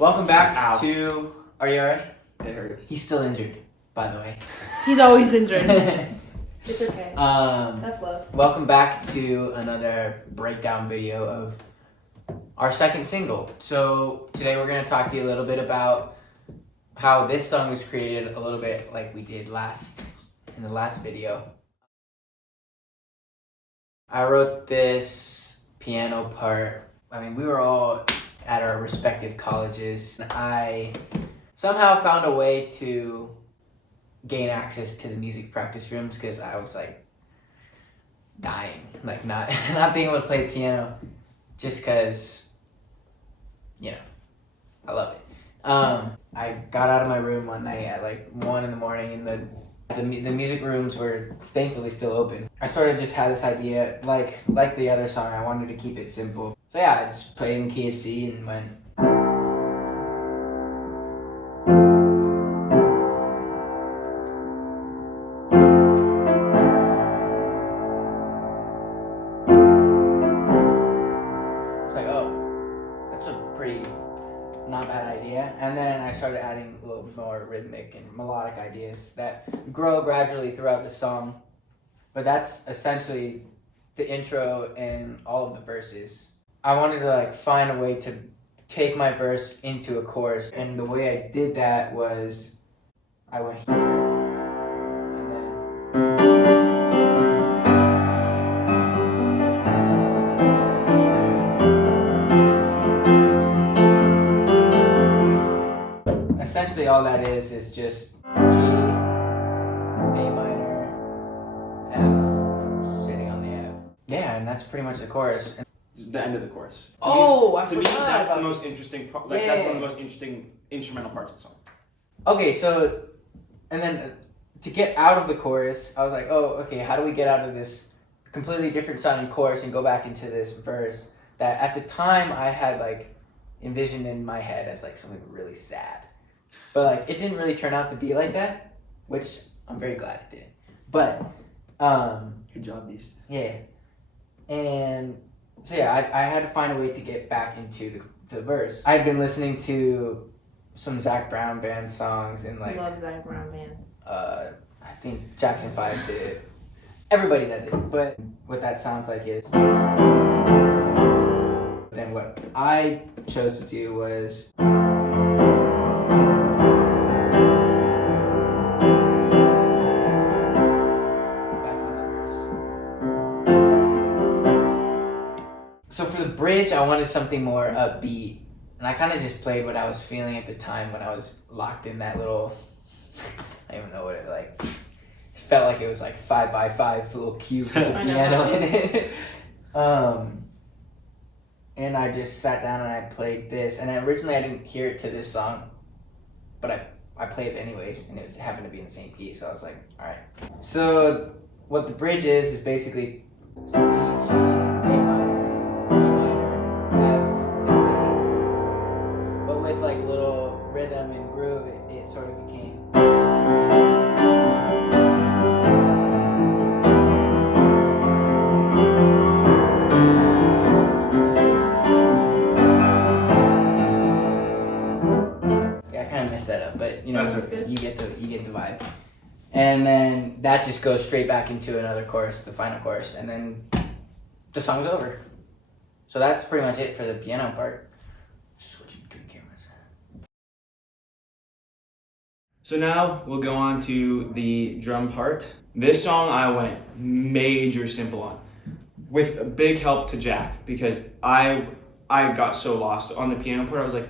Welcome back Ow. to. Are you alright? It hurt. He's still injured, by the way. He's always injured. It's okay. Tough love. Welcome back to another breakdown video of our second single. So today we're gonna talk to you a little bit about how this song was created, a little bit like we did in the last video. I wrote this piano part. I mean, we were all at our respective colleges. I somehow found a way to gain access to the music practice rooms because I was like dying, like not being able to play piano just because, you know, I love it. I got out of my room one night at like 1 in the morning and the music rooms were thankfully still open. I sort of just had this idea, like the other song, I wanted to keep it simple. So yeah, I just played in key of C and went. It's like, oh, that's a pretty not bad idea. And then I started adding a little more rhythmic and melodic ideas that grow gradually throughout the song. But that's essentially the intro and all of the verses. I wanted to like find a way to take my verse into a chorus. And the way I did that was I went here and then essentially all that is just G, A minor, F, sitting on the F. Yeah, and that's pretty much the chorus. The end of the chorus. To me, that's the most interesting part. Like, Yeah. that's one of the most interesting instrumental parts of the song. Okay, so, and then to get out of the chorus, I was like, oh, okay, how do we get out of this completely different sounding chorus and go back into this verse that at the time I had like envisioned in my head as like something really sad. But like, it didn't really turn out to be like that, which I'm very glad it didn't. But, Good job, Beast. yeah. And so yeah, I had to find a way to get back into the verse. I'd been listening to some Zac Brown band songs and like Love Zac Brown, man. I think Jackson 5 did it. Everybody does it, but what that sounds like is. Then what I chose to do was. So for the bridge, I wanted something more upbeat, and I kind of just played what I was feeling at the time when I was locked in that little, I don't even know what it like, it felt like it was like 5x5 little cube with the piano in it. And I just sat down and I played this, and originally I didn't hear it to this song, but I played it anyways, and it happened to be in the same key, so I was like, all right. So what the bridge is basically C, G, A minor, E minor, F to C. But with like a little rhythm and groove, it sort of became. Yeah, I kind of messed that up, but you know, That's okay. you get the vibe. And then that just goes straight back into another chorus, the final chorus, and then the song's over. So that's pretty much it for the piano part. Switching between cameras. So now we'll go on to the drum part. This song I went major simple on, with a big help to Jack, because I got so lost on the piano part. I was like,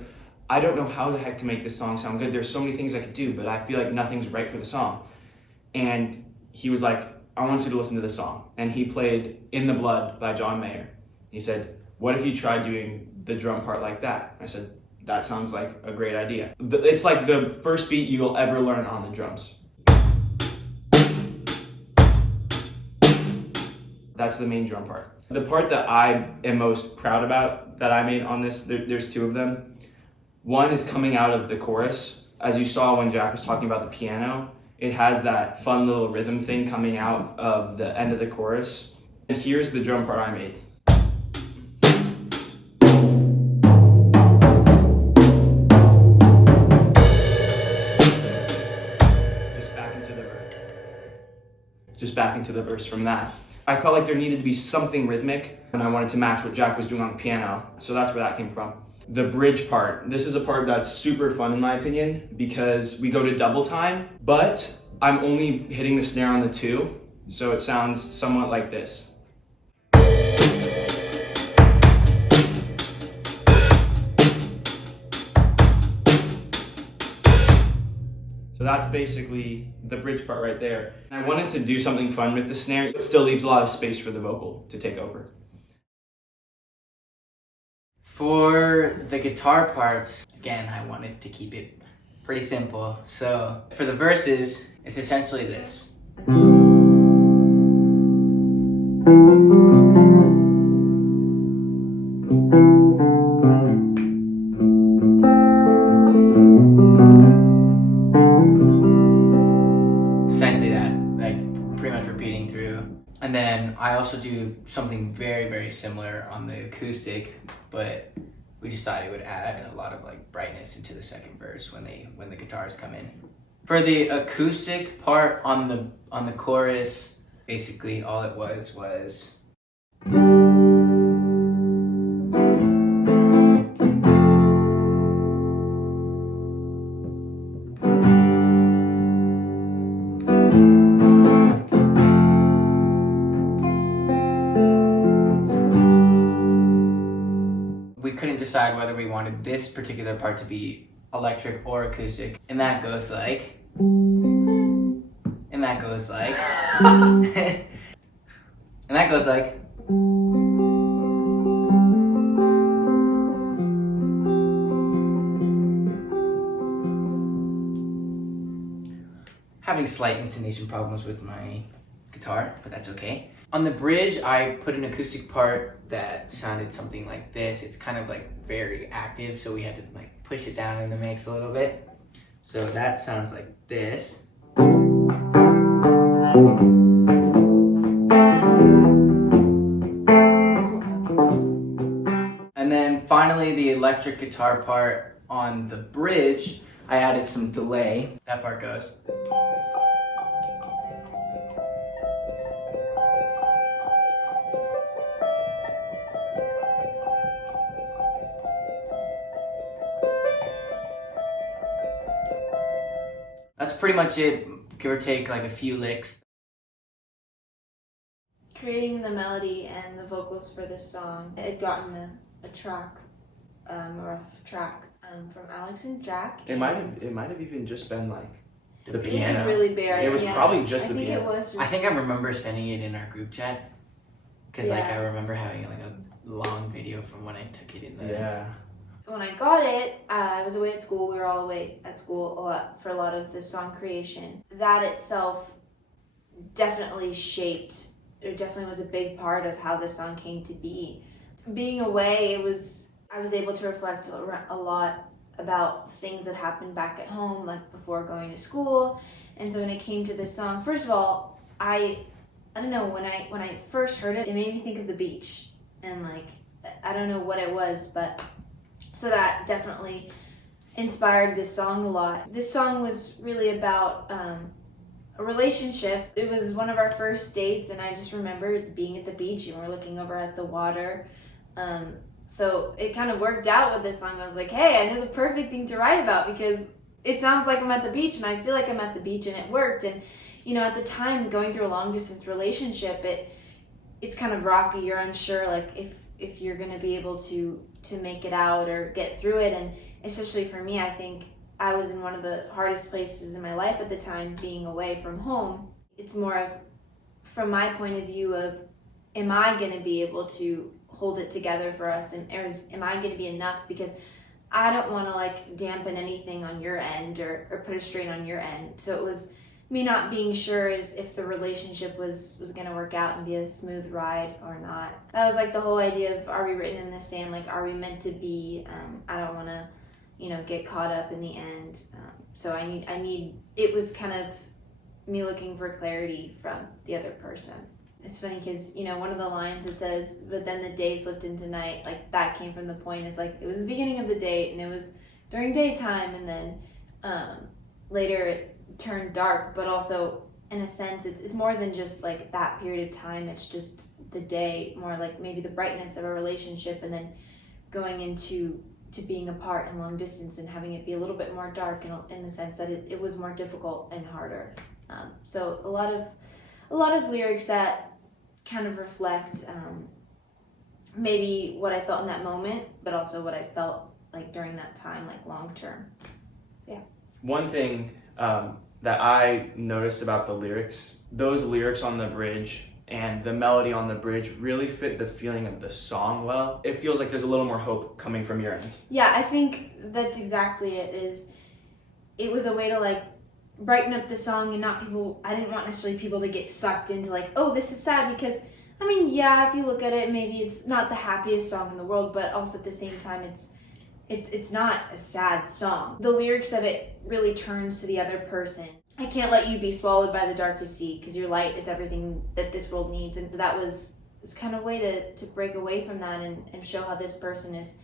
I don't know how the heck to make this song sound good. There's so many things I could do, but I feel like nothing's right for the song. And he was like, I want you to listen to this song. And he played In the Blood by John Mayer. He said, what if you tried doing the drum part like that? I said, that sounds like a great idea. It's like the first beat you'll ever learn on the drums. That's the main drum part. The part that I am most proud about that I made on this, there's two of them. One is coming out of the chorus. As you saw when Jack was talking about the piano, it has that fun little rhythm thing coming out of the end of the chorus. And here's the drum part I made. into the verse from that. I felt like there needed to be something rhythmic, and I wanted to match what Jack was doing on the piano, so that's where that came from. The bridge part. This is a part that's super fun in my opinion because we go to double time, but I'm only hitting the snare on the 2, so it sounds somewhat like this. So that's basically the bridge part right there. And I wanted to do something fun with the snare. It still leaves a lot of space for the vocal to take over. For the guitar parts, again, I wanted to keep it pretty simple. So for the verses, it's essentially this. Essentially that, like pretty much repeating through. And then I also do something very, very similar on the acoustic, but we just thought it would add a lot of like brightness into the second verse when the guitars come in. For the acoustic part on the chorus, basically all it was we couldn't decide whether we wanted this particular part to be electric or acoustic, and that goes like, and that goes like, and that goes like. Having slight intonation problems with my guitar, but that's okay. On the bridge, I put an acoustic part that sounded something like this. It's kind of like very active, so we had to like push it down in the mix a little bit. So that sounds like this. And then finally, the electric guitar part on the bridge, I added some delay. That part goes. That's pretty much it, give or take like a few licks. Creating the melody and the vocals for this song, I had gotten a track, a rough track from Alex and Jack. It might have even just been like The It piano. did really bare. It was probably just the I think piano. it was. Just, I think I remember sending it in our group chat. Because like Yeah. I remember having like a long video from when I took it in the... Yeah. when I got it, I was away at school. We were all away at school for a lot of the song creation. That itself definitely shaped. It definitely was a big part of how the song came to be. Being away, I was able to reflect a lot about things that happened back at home, like before going to school. And so when it came to this song, first of all, I don't know, when I first heard it, it made me think of the beach. And like, I don't know what it was, but so that definitely inspired this song a lot. This song was really about a relationship. It was one of our first dates, and I just remember being at the beach and we're looking over at the water. So it kind of worked out with this song. I was like, hey, I know the perfect thing to write about because it sounds like I'm at the beach and I feel like I'm at the beach, and it worked. And you know, at the time going through a long distance relationship, it's kind of rocky. You're unsure like if you're going to be able to make it out or get through it. And especially for me, I think I was in one of the hardest places in my life at the time, being away from home. It's more of, from my point of view, of am I going to be able to hold it together for us, and am I going to be enough? Because I don't want to like dampen anything on your end or put a strain on your end. So it was me not being sure if the relationship was going to work out and be a smooth ride or not. That was like the whole idea of, are we written in the sand? Like, are we meant to be? I don't want to, get caught up in the end. So I need, it was kind of me looking for clarity from the other person. It's funny because, one of the lines it says, but then the day slipped into night, like that came from the point. It's like, it was the beginning of the date and it was during daytime, and then later it turned dark, but also in a sense, it's more than just like that period of time. It's just the day, more like maybe the brightness of a relationship, and then going into being apart and long distance and having it be a little bit more dark in the sense that it was more difficult and harder. So a lot of lyrics that kind of reflect maybe what I felt in that moment, but also what I felt like during that time, like long term. So yeah. One thing that I noticed about the lyrics, those lyrics on the bridge and the melody on the bridge really fit the feeling of the song well. It feels like there's a little more hope coming from your end. Yeah, I think that's exactly it. It was a way to like brighten up the song and I didn't want necessarily people to get sucked into like, oh, this is sad, because I mean, yeah, if you look at it, maybe it's not the happiest song in the world, but also at the same time, it's not a sad song. The lyrics of it really turns to the other person. I can't let you be swallowed by the darkest sea, because your light is everything that this world needs. And that was kind of a way to break away from that and show how this person is,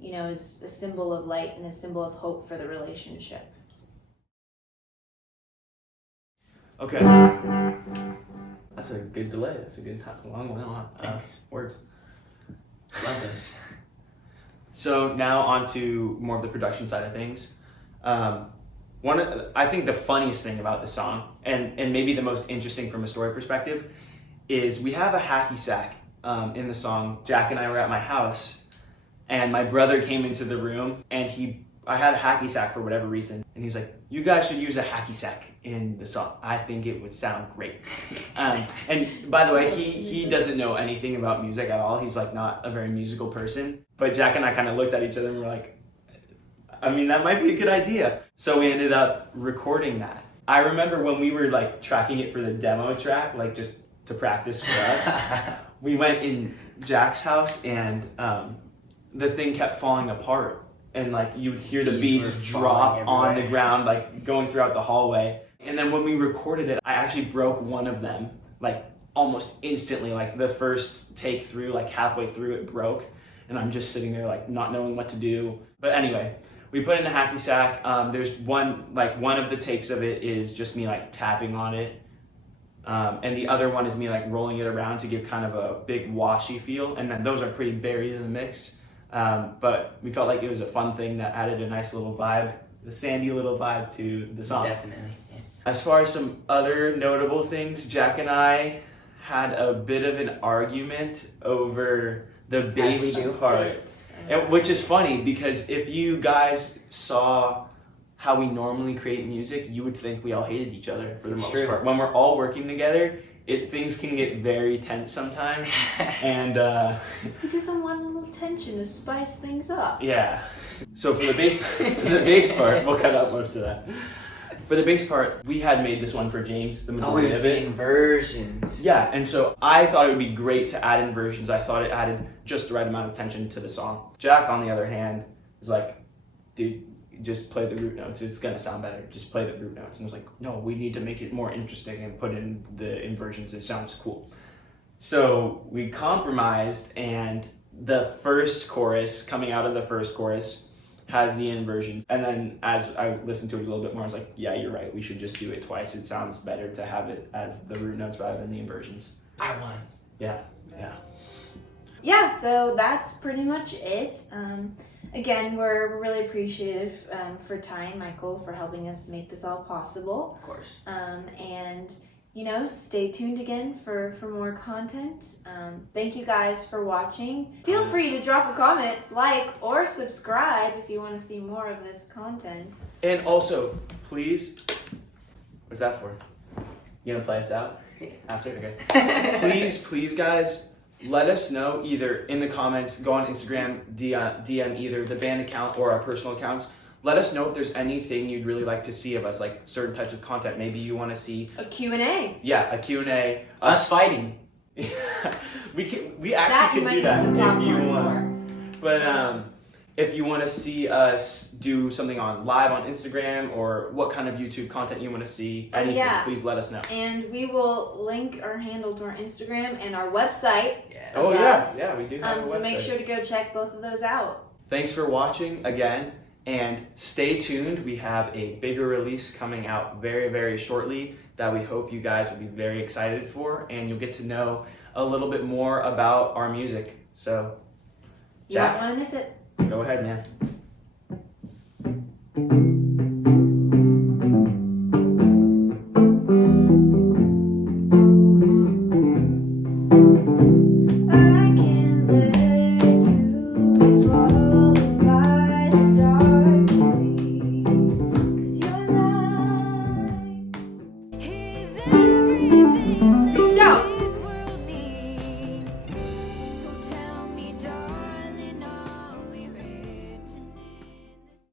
is a symbol of light and a symbol of hope for the relationship. Okay. That's a good delay. That's a good time. Long Thanks. Words. Love this. So now on to more of the production side of things. I think the funniest thing about the song, and maybe the most interesting from a story perspective, is we have a hacky sack in the song. Jack and I were at my house, and my brother came into the room, and I had a hacky sack for whatever reason, and he was like, "You guys should use a hacky sack in the song. I think it would sound great." And by the way, he doesn't know anything about music at all. He's like not a very musical person. But Jack and I kind of looked at each other and we're like, I mean, that might be a good idea. So we ended up recording that. I remember when we were like tracking it for the demo track, like just to practice for us, we went in Jack's house and the thing kept falling apart. And like you would hear the beats drop on the ground, like going throughout the hallway. And then when we recorded it, I actually broke one of them, like almost instantly, like the first take through, like halfway through it broke. And I'm just sitting there like not knowing what to do. But anyway, we put it in a hacky sack. There's one of the takes of it is just me like tapping on it. And the other one is me like rolling it around to give kind of a big washy feel. And then those are pretty buried in the mix. But we felt like it was a fun thing that added a nice little vibe, a sandy little vibe to the song. Definitely. Yeah. As far as some other notable things, Jack and I had a bit of an argument over the bass part. Which is funny because if you guys saw how we normally create music, you would think we all hated each other for the most part. When we're all working together, things can get very tense sometimes. And Who doesn't want a little tension to spice things up? Yeah. So for the bass part, we'll cut out most of that. For the bass part, we had made this one for James, the majority of it. Inversions. Yeah, and so I thought it would be great to add inversions. I thought it added just the right amount of tension to the song. Jack, on the other hand, was like, dude, just play the root notes. It's gonna sound better. Just play the root notes. And I was like, no, we need to make it more interesting and put in the inversions. It sounds cool. So we compromised, and the first chorus, coming out of the first chorus, has the inversions. And then as I listened to it a little bit more, I was like, yeah, you're right. We should just do it twice. It sounds better to have it as the root notes rather than the inversions. I won. Yeah, so that's pretty much it. Again, we're really appreciative for Ty and Michael for helping us make this all possible. Of course. And stay tuned again for more content. Thank you guys for watching. Feel free to drop a comment, like, or subscribe if you want to see more of this content. And also, please, what's that for? You gonna play us out? After? Okay. Please, guys, let us know either in the comments, go on Instagram, DM either the band account or our personal accounts. Let us know if there's anything you'd really like to see of us, like certain types of content. Maybe you want to see a Q&A. Yeah, a Q&A. Us fighting. we actually could do that if you want. But if you want to see us do something live on Instagram or what kind of YouTube content you want to see, anything, please let us know. And we will link our handle to our Instagram and our website. Yeah. Oh yeah, we do have a website. So make sure to go check both of those out. Thanks for watching again. And stay tuned. We have a bigger release coming out very, very shortly that we hope you guys will be very excited for, and you'll get to know a little bit more about our music. So, You won't Jack, want to miss it. go ahead, man.